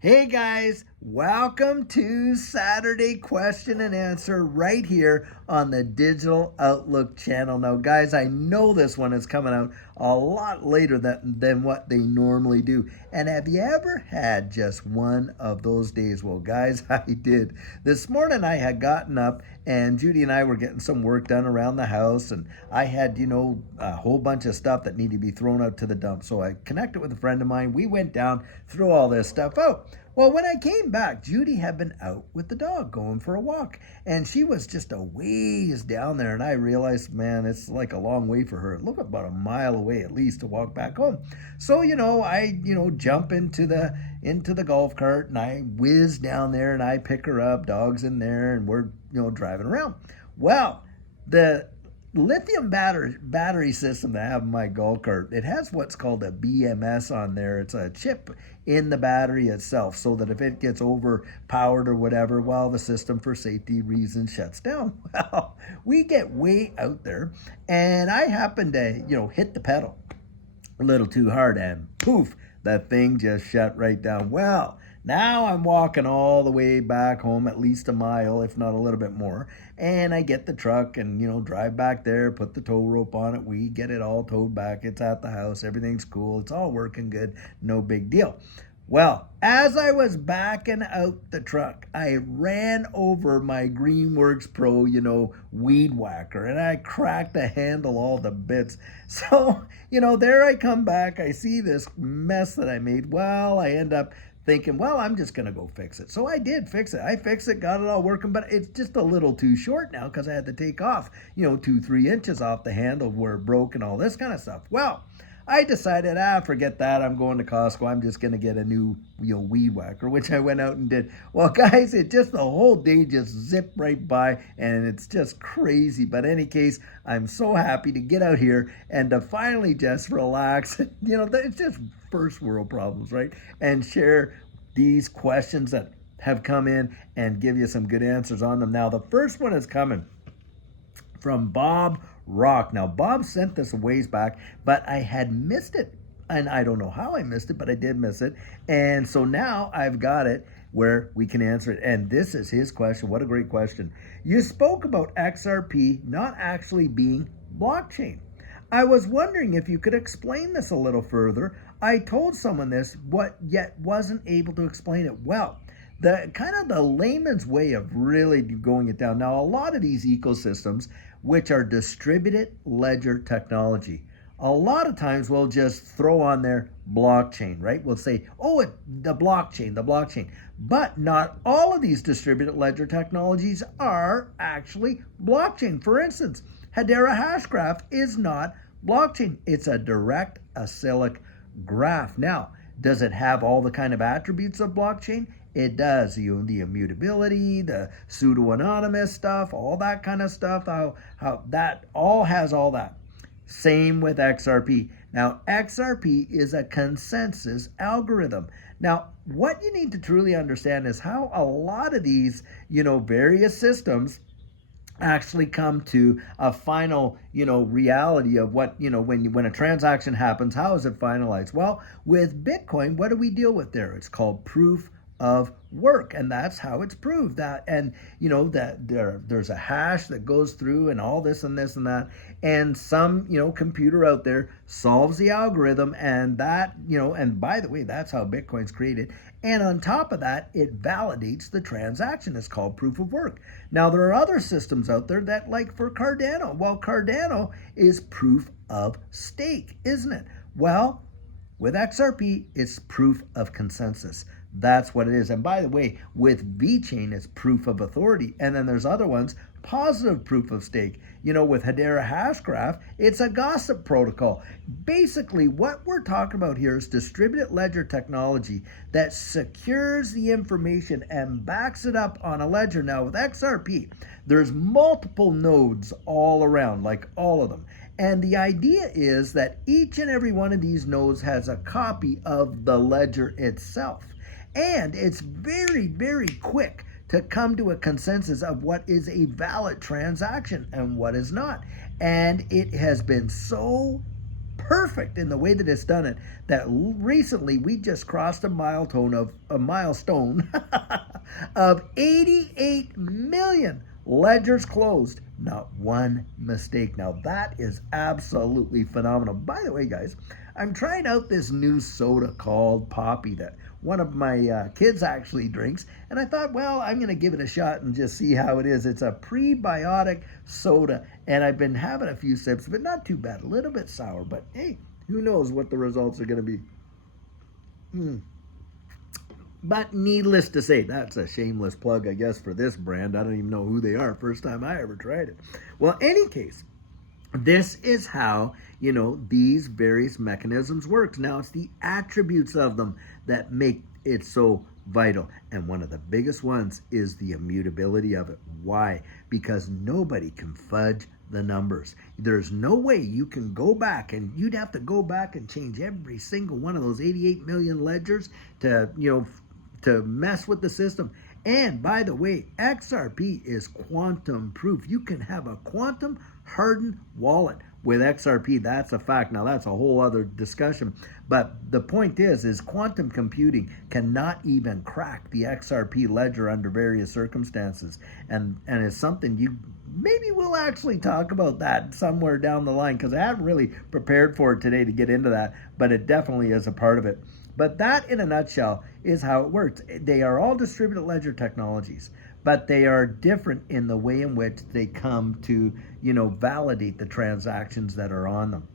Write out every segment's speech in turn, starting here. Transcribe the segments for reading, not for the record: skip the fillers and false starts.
Hey guys, welcome to Saturday Question and Answer right here on the Digital Outlook channel. Now, guys, I know this one is coming out a lot later than what they normally do. And have you ever had just one of those days? Well, guys, I did. This morning I had gotten up and Judy and I were getting some work done around the house, and I had, a whole bunch of stuff that needed to be thrown out to the dump. So I connected with a friend of mine. We went down, threw all this stuff out. Well, when I came back, Judy had been out with the dog going for a walk, and she was just a ways down there. And I realized, man, it's like a long way for her. It looked about a mile away at least to walk back home. So, I jump into the golf cart and I whiz down there and I pick her up. Dog's in there, and we're driving around. Well, the lithium battery system that I have in my golf cart, it has what's called a BMS on there. It's a chip in the battery itself, so that if it gets overpowered or whatever, well, the system for safety reasons shuts down. Well, we get way out there and I happen to hit the pedal a little too hard, and poof, that thing just shut right down. Well, now I'm walking all the way back home, at least a mile, if not a little bit more. And I get the truck and, drive back there, put the tow rope on it. We get it all towed back. It's at the house. Everything's cool. It's all working good. No big deal. Well, as I was backing out the truck, I ran over my Greenworks Pro, weed whacker, and I cracked the handle all the bits. So, there I come back. I see this mess that I made. Well, I end up thinking, well, I'm just going to go fix it. So I did fix it. I fixed it, got it all working, but it's just a little too short now because I had to take off, 2-3 inches off the handle where it broke and all this kind of stuff. Well, I decided, forget that. I'm going to Costco. I'm just going to get a new, weed whacker, which I went out and did. Well, guys, the whole day just zipped right by, and it's just crazy. But in any case, I'm so happy to get out here and to finally just relax. It's just first world problems, right? And share these questions that have come in and give you some good answers on them. Now, the first one is coming from Bob Rock. Now, Bob sent this a ways back, but I had missed it. And I don't know how I missed it, but I did miss it. And so now I've got it where we can answer it. And this is his question. What a great question. You spoke about XRP not actually being blockchain. I was wondering if you could explain this a little further. I told someone this, but yet wasn't able to explain it well. The kind of the layman's way of really going it down. Now, a lot of these ecosystems, which are distributed ledger technology, a lot of times we'll just throw on their blockchain, right? We'll say, the blockchain. But not all of these distributed ledger technologies are actually blockchain. For instance, Hedera Hashgraph is not blockchain. It's a direct acyclic graph. Now, does it have all the kind of attributes of blockchain? It does. The immutability, the pseudo-anonymous stuff, all that kind of stuff, how that all has all that. Same with XRP. Now, XRP is a consensus algorithm. Now, what you need to truly understand is how a lot of these, various systems actually come to a final, reality of what, when a transaction happens, how is it finalized? Well, with Bitcoin, what do we deal with there? It's called proof of work, and that's how it's proved. That, and that there's a hash that goes through and all this and this and that, and some computer out there solves the algorithm, and that and by the way, that's how Bitcoin's created. And on top of that, it validates the transaction. It's called proof of work. Now, there are other systems out there that, like for Cardano, well, Cardano is proof of stake, isn't it? Well, with XRP, it's proof of consensus. That's what it is. And by the way, with VeChain, it's proof of authority. And then there's other ones, positive proof of stake. With Hedera Hashgraph, it's a gossip protocol. Basically, what we're talking about here is distributed ledger technology that secures the information and backs it up on a ledger. Now, with XRP, there's multiple nodes all around, like all of them. And the idea is that each and every one of these nodes has a copy of the ledger itself. And it's very, very quick to come to a consensus of what is a valid transaction and what is not. And it has been so perfect in the way that it's done it, that recently we just crossed a milestone of 88 million ledgers closed. Not one mistake. Now that is absolutely phenomenal. By the way, guys, I'm trying out this new soda called Poppy that one of my kids actually drinks, and I thought, well, I'm going to give it a shot and just see how it is. It's a prebiotic soda, and I've been having a few sips, but not too bad. A little bit sour, but hey, who knows what the results are going to be. But needless to say, that's a shameless plug, I guess, for this brand. I don't even know who they are. First time I ever tried it. Well, any case, this is how, these various mechanisms work. Now, it's the attributes of them that make it so vital. And one of the biggest ones is the immutability of it. Why? Because nobody can fudge the numbers. There's no way you can go back, and you'd have to go back and change every single one of those 88 million ledgers to mess with the system. And by the way, XRP is quantum proof. You can have a quantum hardened wallet with XRP. That's a fact. Now that's a whole other discussion. But the point is quantum computing cannot even crack the XRP ledger under various circumstances. And it's something maybe we'll actually talk about that somewhere down the line, because I haven't really prepared for it today to get into that, but it definitely is a part of it. But that, in a nutshell, is how it works. They are all distributed ledger technologies, but they are different in the way in which they come to, validate the transactions that are on them.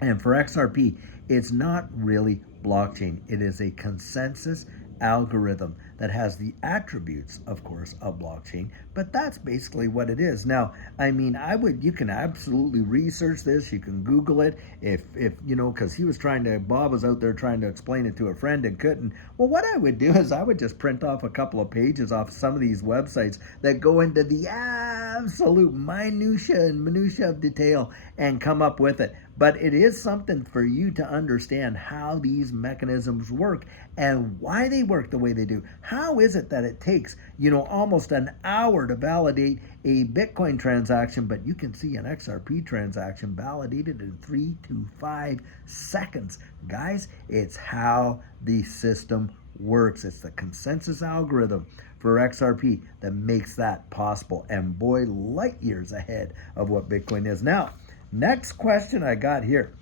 And for XRP, it's not really blockchain. It is a consensus algorithm that has the attributes, of course, of blockchain, but that's basically what it is. Now, you can absolutely research this. You can Google it if because Bob was out there trying to explain it to a friend and couldn't. Well, what I would do is I would just print off a couple of pages off some of these websites that go into the absolute minutia of detail and come up with it. But it is something for you to understand how these mechanisms work and why they work the way they do. How is it that it takes, almost an hour to validate a Bitcoin transaction, but you can see an XRP transaction validated in 3 to 5 seconds? Guys, it's how the system works. It's the consensus algorithm for XRP that makes that possible. And boy, light years ahead of what Bitcoin is. Now, next question I got here.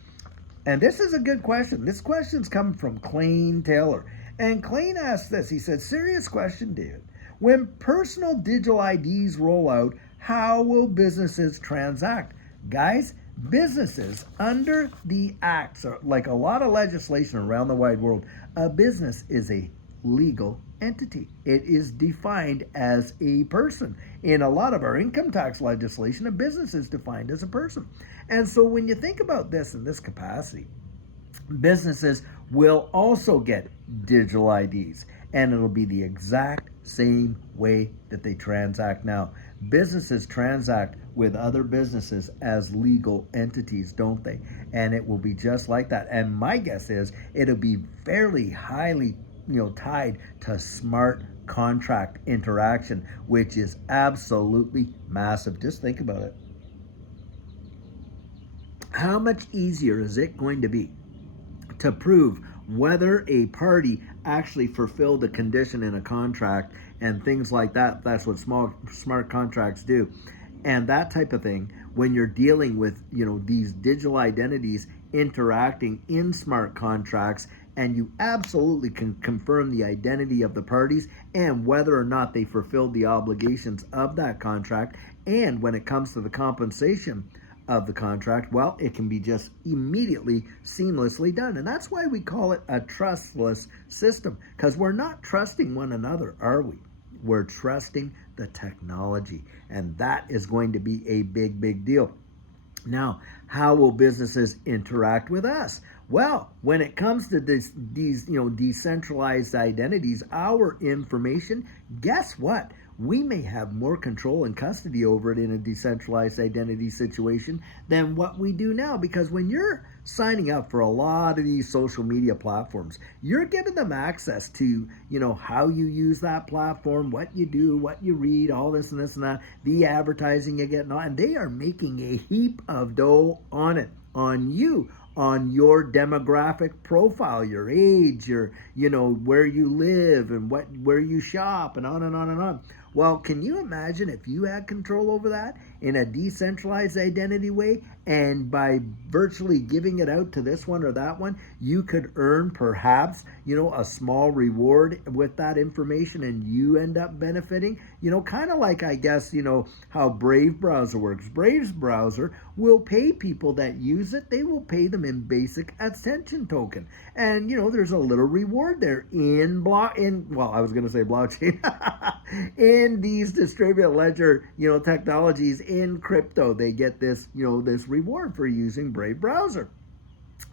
And this is a good question. This question's coming from Clayne Taylor. And Clayne asked this. He said, serious question, David. When personal digital IDs roll out, how will businesses transact? Guys, businesses under the acts, like a lot of legislation around the wide world, a business is a legal entity. It is defined as a person. In a lot of our income tax legislation, a business is defined as a person. And so when you think about this in this capacity, businesses will also get digital IDs, and it'll be the exact same way that they transact now. Businesses transact with other businesses as legal entities, don't they? And it will be just like that. And my guess is it'll be fairly highly tied to smart contract interaction, which is absolutely massive. Just think about it. How much easier is it going to be to prove whether a party actually fulfilled a condition in a contract and things like that? That's what smart contracts do. And that type of thing, when you're dealing with, these digital identities interacting in smart contracts, and you absolutely can confirm the identity of the parties and whether or not they fulfilled the obligations of that contract. And when it comes to the compensation of the contract, well, it can be just immediately, seamlessly done. And that's why we call it a trustless system, because we're not trusting one another, are we? We're trusting the technology, and that is going to be a big, big deal. Now, how will businesses interact with us? Well, when it comes to these decentralized identities, our information, guess what? We may have more control and custody over it in a decentralized identity situation than what we do now. Because when you're signing up for a lot of these social media platforms, you're giving them access to, how you use that platform, what you do, what you read, all this and this and that, the advertising you get, and they are making a heap of dough on it, on you, on your demographic profile, your age, your, where you live and where you shop and on and on and on. Well, can you imagine if you had control over that in a decentralized identity way, and by virtually giving it out to this one or that one, you could earn perhaps, a small reward with that information, and you end up benefiting, kind of like, I guess, how Brave browser works. Brave's browser will pay people that use it. They will pay them in basic attention token. And, there's a little reward there I was going to say blockchain, in these distributed ledger, technologies in crypto. They get this, this reward for using Brave browser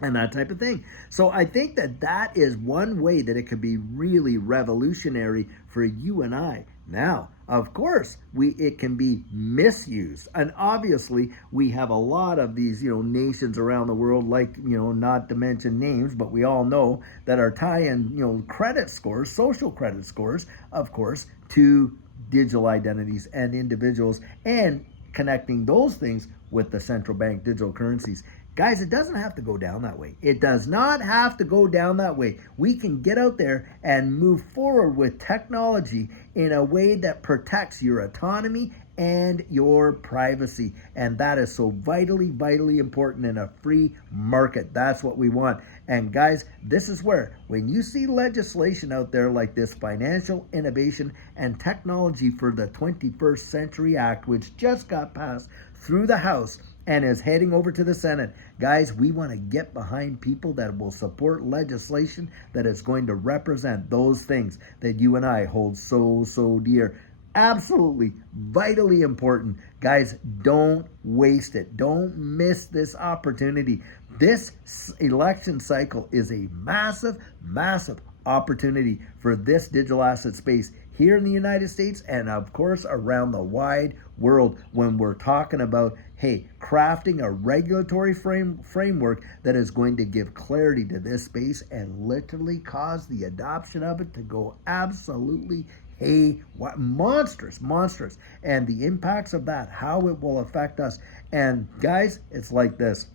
and that type of thing. So I think that is one way that it could be really revolutionary for you and I. Now, of course, it can be misused. And obviously, we have a lot of these, nations around the world, like, not to mention names, but we all know that are tying, credit scores, social credit scores, of course, to digital identities and individuals, and connecting those things with the central bank digital currencies. Guys, it doesn't have to go down that way. It does not have to go down that way. We can get out there and move forward with technology in a way that protects your autonomy and your privacy. And that is so vitally, vitally important in a free market. That's what we want. And guys, this is where, when you see legislation out there like this Financial Innovation and Technology for the 21st Century Act, which just got passed through the House and is heading over to the Senate. Guys, we want to get behind people that will support legislation that is going to represent those things that you and I hold so, so dear. Absolutely, vitally important. Guys, don't waste it. Don't miss this opportunity. This election cycle is a massive, massive opportunity for this digital asset space here in the United States, and of course around the wide world, when we're talking about, hey, crafting a regulatory framework that is going to give clarity to this space and literally cause the adoption of it to go absolutely monstrous. And the impacts of that, how it will affect us. And guys, it's like this.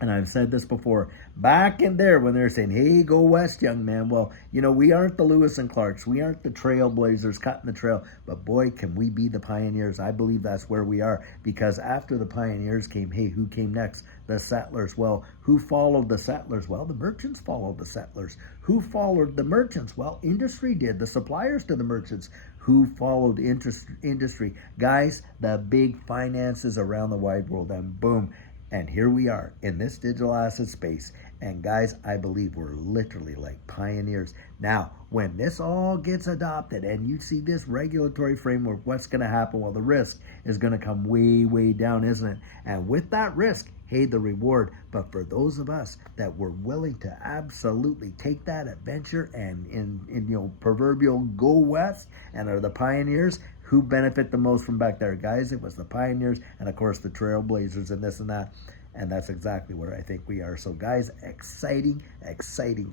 And I've said this before, back in there when they're saying, hey, go west, young man. Well, we aren't the Lewis and Clarks. We aren't the trailblazers cutting the trail. But boy, can we be the pioneers. I believe that's where we are. Because after the pioneers came, hey, who came next? The settlers. Well, who followed the settlers? Well, the merchants followed the settlers. Who followed the merchants? Well, industry did. The suppliers to the merchants. Who followed industry? Guys, the big finances around the wide world. And boom. And here we are in this digital asset space. And guys, I believe we're literally like pioneers. Now, when this all gets adopted and you see this regulatory framework, what's going to happen? Well, the risk is going to come way, way down, isn't it? And with that risk, hey, the reward. But for those of us that were willing to absolutely take that adventure and in proverbial go west and are the pioneers, who benefit the most from back there? Guys, it was the pioneers and, of course, the trailblazers and this and that. And that's exactly where I think we are. So, guys, exciting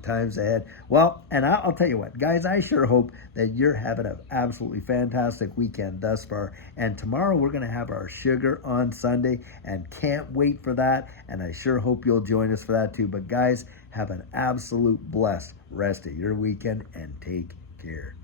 times ahead. Well, and I'll tell you what, guys, I sure hope that you're having an absolutely fantastic weekend thus far. And tomorrow we're going to have our Sugar on Sunday, and can't wait for that. And I sure hope you'll join us for that too. But, guys, have an absolute blessed rest of your weekend and take care.